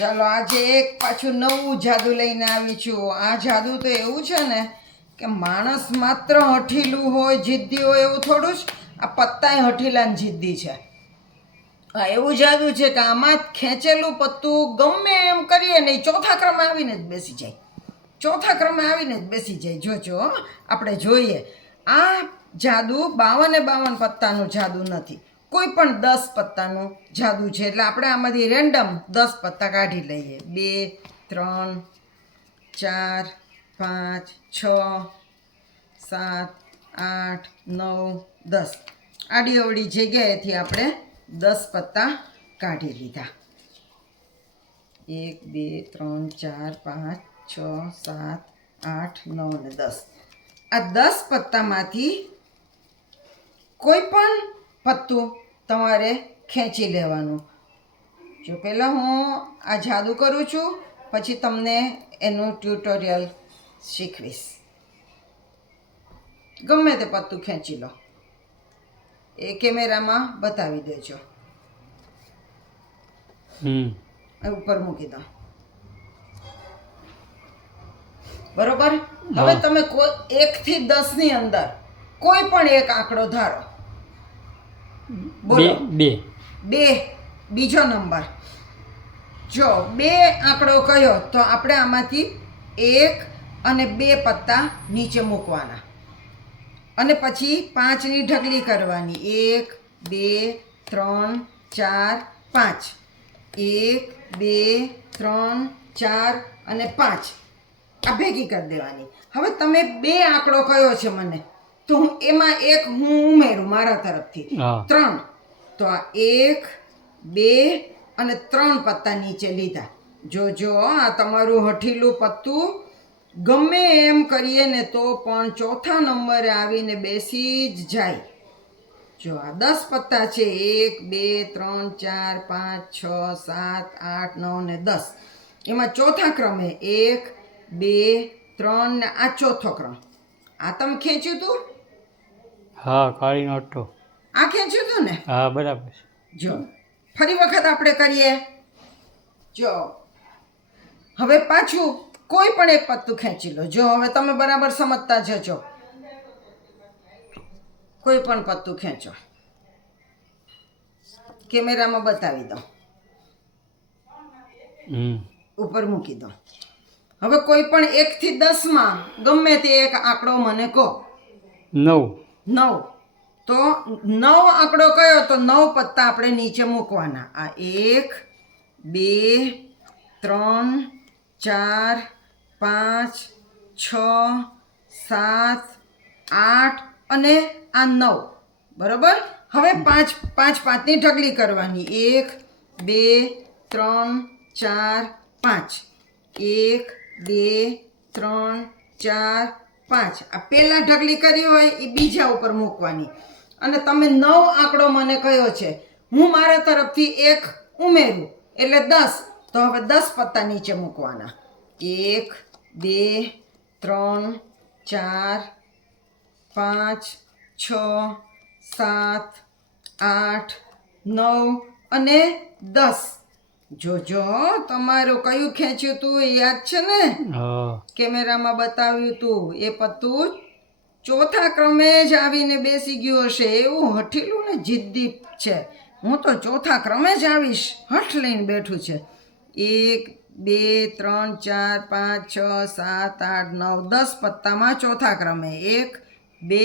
ચાલો, આજે એક પાછું નવું જાદુ લઈને આવી છું. આ જાદુ તો એવું છે ને કે માણસ માત્ર હઠીલું હોય, જિદ્દી હોય એવું થોડું જ, આ પત્તાય હઠીલા જિદ્દી છે. હા એવું જાદુ છે કે આમાં ખેંચેલું પત્તું ગમે એમ કરીએ ને એ ચોથા ક્રમે આવીને જ બેસી જાય. ચોથા ક્રમે આવીને જ બેસી જાય. જોજો. આપણે જોઈએ. આ જાદુ બાવને બાવન પત્તાનું જાદુ નથી. કોઈ પણ દસ પત્તાનું જાદુ છે. એટલે આપણે આમાંથી રેન્ડમ દસ પત્તા કાઢી લઈએ. બે, ત્રણ, ચાર, પાંચ, છ, સાત, આઠ, નવ, દસ. આડી અવળી જગ્યાએથી આપણે દસ પત્તા કાઢી લીધા. એક, બે, ત્રણ, ચાર, પાંચ, છ, સાત, આઠ, નવ ને દસ. આ દસ પત્તામાંથી કોઈ પણ પત્તું તમારે ખેંચી લેવાનું. જો પહેલાં હું આ જાદુ કરું છું પછી તમને એનું ટ્યુટોરિયલ શીખવીશ. ગમે તે પત્તું ખેંચી લો. એ કેમેરામાં બતાવી દેજો. ઉપર મૂકી દો. બરોબર? હવે તમે કોઈ એકથી દસની અંદર કોઈ પણ એક આંકડો ધારો. બોલો. બે બે. બીજો નંબર. જો બે આંકડો કયો તો આપણે આમાંથી એક અને બે પત્તા નીચે મૂકવાના. અને પછી પાંચની ઢગલી કરવાની. એક બે ત્રણ ચાર પાંચ. એક બે ત્રણ ચાર અને પાંચ. આ ભેગી કરી દેવાની. હવે તમે બે આંકડો કયો છે મને? તો હું એમાં એક હું ઉમેરું મારા તરફથી. ત્રણ. તો આ એક, બે અને ત્રણ પત્તા નીચે લીધા. જોજો આ તમારું હઠીલું પત્તું ગમે એમ કરીએ ને તો પણ ચોથા નંબરે આવીને બેસી જ જાય. જો, આ દસ પત્તા છે, એક, બે, ત્રણ, ચાર, પાંચ, છ, સાત, આઠ, નવ ને દસ. એમાં ચોથા ક્રમે એક, બે, ત્રણ ને આ ચોથો ક્રમ. આ તમે ખેંચ્યું હતું હા કાળી નોટો આ ખેંચ્યું હતું ને? હા બરાબર છે. જો ફરી વખત આપણે કરીએ. જો હવે પાછું કોઈ પણ એક પત્તું ખેંચી લો. જો હવે તમે બરાબર સમજતા જજો. કોઈ પણ પત્તું ખેંચો. કેમેરામાં બતાવી દો ઉપર મૂકી દો હવે કોઈ પણ એકથી દસમાં ગમે તે એક આંકડો મને કહો. નવ. નવ. તો નવ આંકડો કયો? તો નવ પત્તા આપણે નીચે મૂકવાના. આ એક, બે, ત્રણ, ચાર, પાંચ, છ, સાત, આઠ અને આ નવ. બરાબર? હવે પાંચ પાંચ પાંચની ઢગલી કરવાની. એક, બે, ત્રણ, ચાર, પાંચ. એક, બે, ત્રણ, ચાર, પાંચ. આ પહેલાં ઢગલી કરી હોય એ બીજા ઉપર મૂકવાની. અને તમે નવ આંકડો મને કયો છે? હું મારા તરફથી એક ઉમેરું. એટલે દસ. તો હવે દસ પત્તા નીચે મૂકવાના. એક બે ત્રણ ચાર પાંચ છ સાત આઠ નવ અને દસ. જોજો તમારું કયું ખેંચ્યું તું? એ યાદ છે ને? કેમેરામાં બતાવ્યું તું. એ પત્તું ચોથા ક્રમે જ આવીને બેસી ગયું હશે એવું હઠીલું ને જિદ્દી છે. હું તો ચોથા ક્રમે જ આવીશ હઠ લઈને બેઠું છે. એક બે ત્રણ ચાર પાંચ છ સાત આઠ નવ દસ પત્તામાં ચોથા ક્રમે. એક બે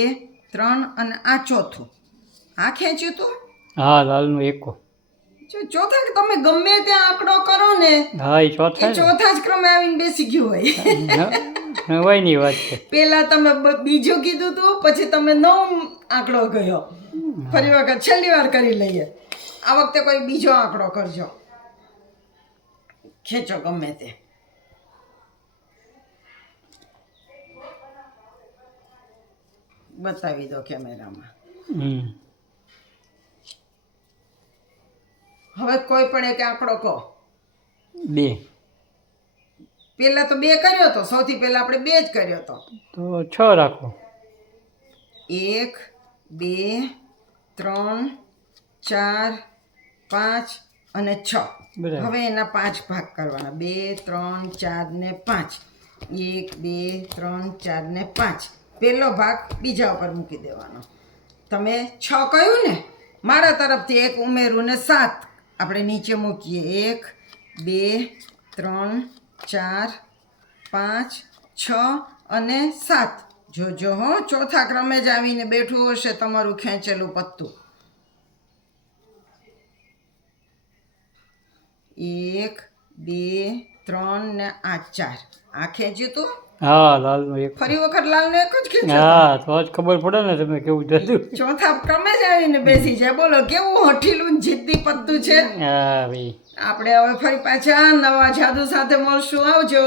ત્રણ અને આ ચોથું. આ ખેંચ્યું તું? હા લાલનું એકો. ચોથા તમે ગમે ત્યાં આંકડો કરો ને હા એ ચોથા ચોથા જ ક્રમે આવીને બેસી ગયું હોય. નવાઈની વાત છે. પેલા તમે બીજું કીધું તું પછી તમે નવ આંકડો ગયો. ફરી વખત છેલ્લી વાર કરી લઈએ. આ વખતે કોઈ બીજો આંકડો કરજો. ખેંચો ગમે તે. બતાવી દો કેમેરામાં. હવે કોઈ પણ એક આંકડો કહો. બે. પેલા તો બે કર્યો હતો સૌથી પહેલા આપણે બે જ કર્યો હતો. તો છ રાખો. એક બે ત્રણ ચાર પાંચ અને છ. હવે એના પાંચ ભાગ કરવાના. બે ત્રણ ચાર ને પાંચ. એક બે ત્રણ ચાર ને પાંચ. પહેલો ભાગ બીજા ઉપર મૂકી દેવાનો. તમે છ કહ્યું ને મારા તરફથી એક ઉમેરું ને સાત. આપણે નીચે મૂકીએ. એક બે ત્રણ ચાર, પાંચ, છ અને સાત. જોજો હો, ચોથા ક્રમે જ આવીને બેઠું હશે તમારું ખેંચેલું પત્તું. એક, બે, ત્રણ ને આ ચાર. આ ખેંચ્યું તું? હા લાલનું એક. ફરી વખત લાલનો એક જ કે હા તો જ ખબર પડે ને તમે કેવું થતું ચોથા ક્રમે જ આવીને બેસી જાય. બોલો કેવું હઠીલું જીદ્દી પત્તું છે? હા ભાઈ. આપણે હવે ફરી પાછા નવા જાદુ સાથે મળશું. આવજો.